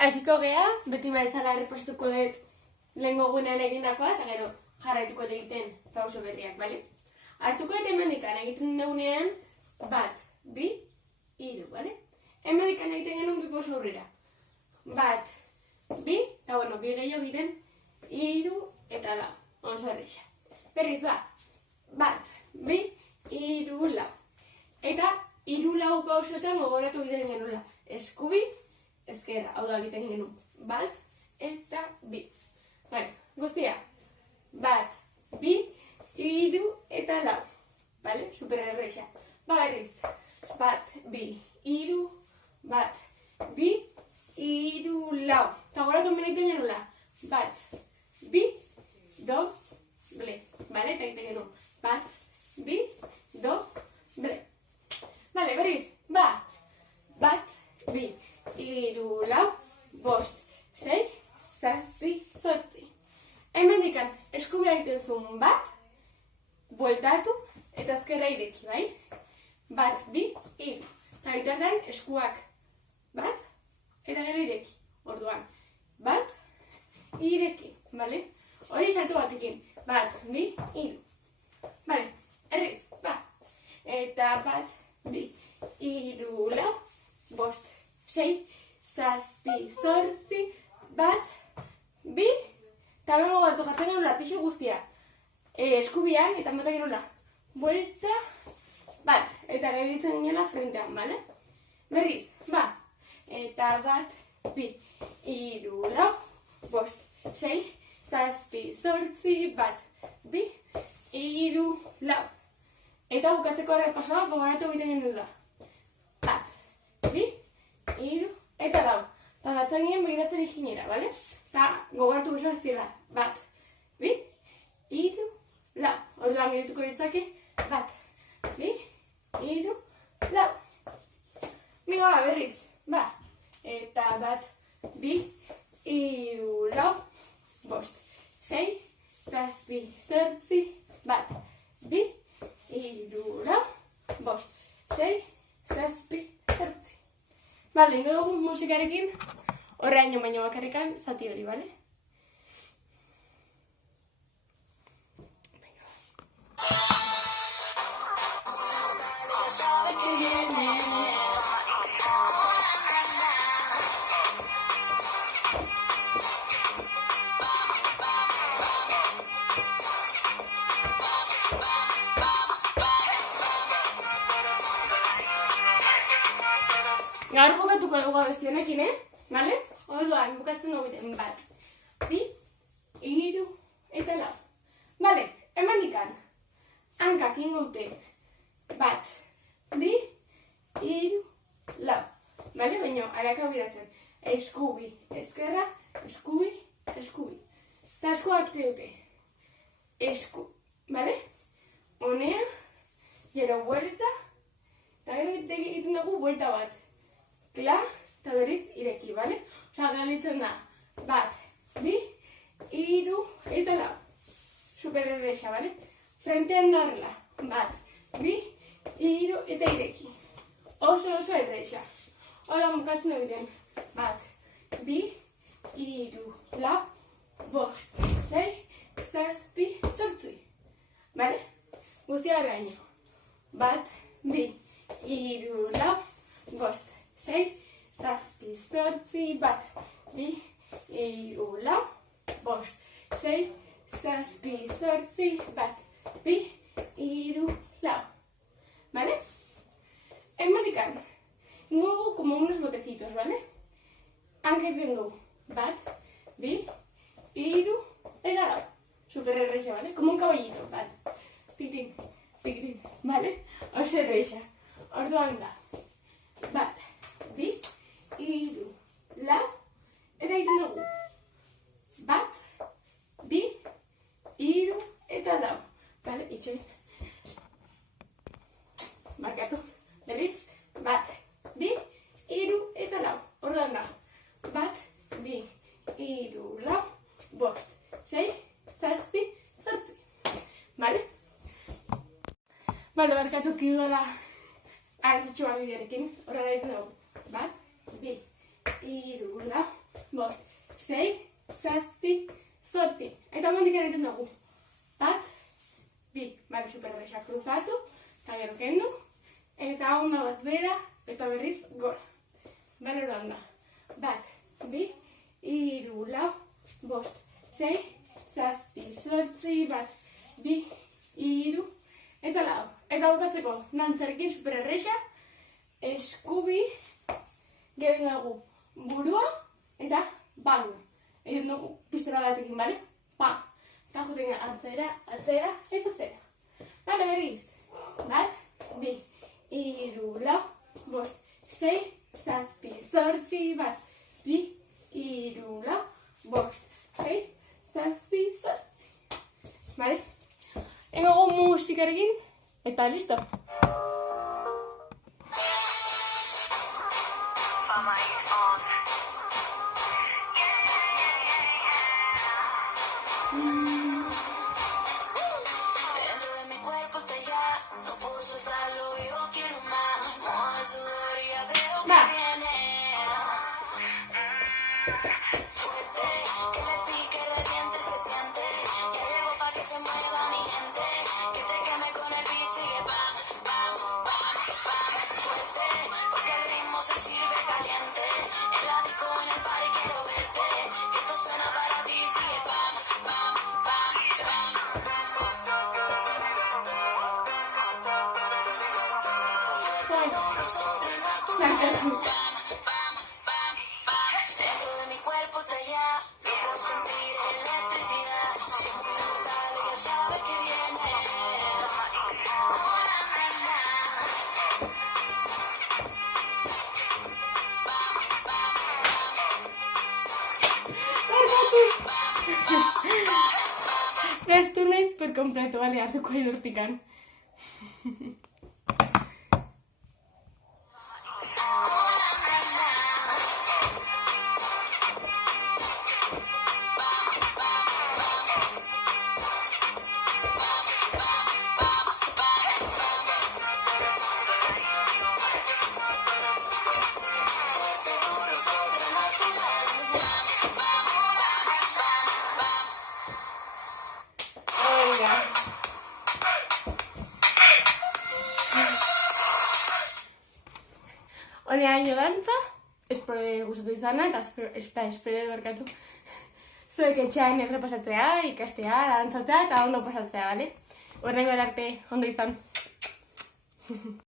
Hasiko gea, beti bezala errepastuko dut lehengo gunean egindakoa, eta gero jarraituko egiten pauso berriak, bale? Hartuko dut hemendikan egiten dugunean, 1, 2, 3, bale? Hemendikan egiten genuen 2 pauso aurrera. 1, 2, eta bueno, 2 gehiago biden, 3 eta 4. Oso erreixa. Berriz ba, 1, 2, 3, 4. Eta 3, 4 pausoetan gogoratu biden genuela. Eskubi, ezkerra, hau da egiten genuen. 1 eta 2. Bale, guztia. 1, 2, 3 eta 4. Bale, super erreixa. Ba, berriz. 1, 2, 3, 1, 2, 3, 4. Eta goratu egiten genuela. 1, 2, 2, bale, eta egiten genuen. 1, 2, 2, bale, berriz. Ba, 1, 2, 3, 4, 5, 6, 7, 8. Hemendikan eskubia egiten zuen 1, bueltatu eta ezkerra ireki, bai? 1, 2, 3. Eta bitartean eskuak 1 eta gero ireki. Orduan, 1, ireki, bale? Hori sartu batekin. 1, 2, 3. Bale, erriz, ba. Eta 1, 2, 3, 4, 5, 6, 7, 8, 1, 2, eta bengo gatu jartzen genula pixo guztia. Eskubian, eta mata genula. Buelta, 1, eta geritzen ginela frentean, bale? Berriz, ba. Eta 1, 2, 3, 4, 5, 6, 7, 8, 1, 2, 3, 4. Eta bukatzeko errepasoa gogoratu egiten genula. 1, 2, 3, eta 4. Eta gatzen ginen begiratzen iskinera, bale? Eta gogoratu guzua zira. 1, 2, 3, 4. Orduan girituko ditzake. 1, 2, 3, 4. Miga, berriz. Ba. Eta 1, 2, 3, 4, 5, 6, 7, 8, 1, 2, 3, 4, 5, 6, 7, 8. Bale, ingo dugu musikarekin horreaino baino bakarrikan zati hori, bale? Gaur bukatuko dugu abesti honekin, bale? Orduan, bukatzen dugu egiten 1, 2, 3, eta 4. Bale, hemendikan, hankak ingo dute 1, 2, 3, 4. Bale, baina arakau biratzen. Eskubi, ezkerra, eskubi, eskubi. Eta eskuak te dute. Bale? Honea, gero buelta, eta gero egiten dugu buelta bat. Kla, eta berriz ireki, bale? Osa, galitzen da, 1, 2, 3, eta 4. Super erreixa, bale? Frentean da horrela. 1, 2, 3, eta ireki. Oso erreixa. Hola, bukatzen egiten. 1, 2, 3, 4, 5, 6, 7, 8. Bale? Guztia eraino. 1, 2, 3, 4, 5, 6, 7, 8, 1, 2, 3, 4, 5, 6, 7, 8, 1, 2, 3, 4. ¿Vale? En Madican, luego como unos botecitos, ¿vale? Aunque tengo 1, 2, 3, eta 4. Super erreixa, ¿vale? Como un caballito, ¿vale? Titín, titín, ¿vale? Oso erreixa. Orduan da. 1, 2, 3, 4, eta egiten dugu. 1, 2, 3, eta 4. Bale, itxoin. Markatu. Berriz. 1, 2, 3, eta 4. Orduan da. 1, 2, 3, 4, 5, 6, 7, 8. Bale? Bale, barkatu kidola arazitxoa bidearekin. Horrela egiten dugu. 1, 2, 3, 4, 5, 6, 7, 8. Eta hemendik egiten dugu. 1, 2, bale, superresa, kruzatu, eta gero kendu, eta onda bat bera, eta berriz gora. Bale, onda. 1, 2, 3, 4, 5, 6, 7, 8, 1, 2, 3, eta 4. Eta bukatzeko, dantzarekin superresa, eskubi, geben dugu burua, eta balua. Egiten dugu pistera batekin, bale? Pa! Eta juten atzera, atzera, ez atzera. Bale, berriz. 1, 2, 3, 4, 5, 6, 7, 8, 1, 2, 3, 4, 5, 6, 7, 8. Bale? Egogu musikarekin, eta listo. Dentro de mi cuerpo está ya, no puedo soltarlo, yo quiero más. Moja el sudor y ya veo que viene. Fuerte, que le pique, reviente, se siente. Ya llegó pa' que se mueva mi gente. Que te queme con el beat, sigue bam, bam, bam, bam. Fuerte, porque el ritmo se sirve caliente. En la disco, en el party quiero verte. Que esto suena para ti, sigue bam, bam, bam, bam. Dentro de mi cuerpo está ya, yo puedo sentir electricidad. Si muy brutal, ya sabe que viene. Gastu naiz per completo, bale, hartuko idurtikan. Honea haino dantza, espero gustatu izana, eta espero barkatu zuek etxean errepasatzea, ikastea, dantzatzea eta ondo pasatzea, bale? Horrengo arte, ondo izan.